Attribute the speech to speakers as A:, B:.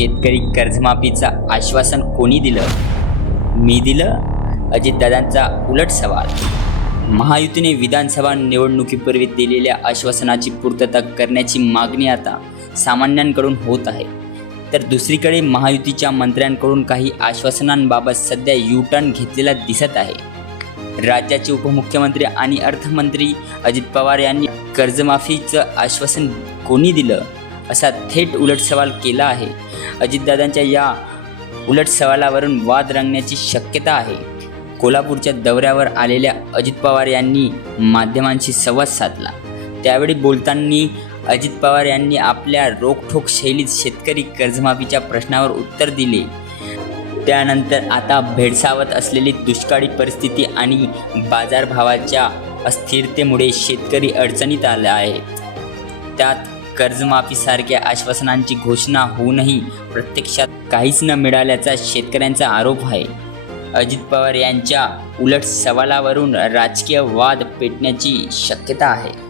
A: शेतकरी कर्जमाफीचं आश्वासन कोणी दिलं? मी दिलं? अजितदादांचा उलट सवाल. महायुतीने विधानसभा निवडणुकीपूर्वी दिलेल्या आश्वासनाची पूर्तता करण्याची मागणी आता सामान्यांकडून होत आहे. तर दुसरीकडे महायुतीच्या मंत्र्यांकडून काही आश्वासनांबाबत सध्या यू टर्न घेतलेला दिसत आहे. राज्याचे उपमुख्यमंत्री आणि अर्थमंत्री अजित पवार यांनी कर्जमाफीचं आश्वासन कोणी दिलं? असा थेट उलट सवाल केला आहे. अजितदादांच्या या उलट सवालावरून वाद रंगण्याची शक्यता आहे. कोल्हापूरच्या दौऱ्यावर आलेल्या अजित पवार यांनी माध्यमांशी संवाद साधला. त्यावेळी बोलताना अजित पवार यांनी आपल्या रोखठोक शैलीत शेतकरी कर्जमाफीच्या प्रश्नावर उत्तर दिले. त्यानंतर आता भेडसावत असलेली दुष्काळी परिस्थिती आणि बाजारभावाच्या अस्थिरतेमुळे शेतकरी अडचणीत आला आहे. त्यात कर्जमाफीसारख्या आश्वासनांची घोषणा होऊनही प्रत्यक्षात काहीच न मिळाल्याचा शेतकऱ्यांचा आरोप आहे. अजित पवार यांच्या उलट सवालावरून राजकीय वाद पेटण्याची शक्यता आहे.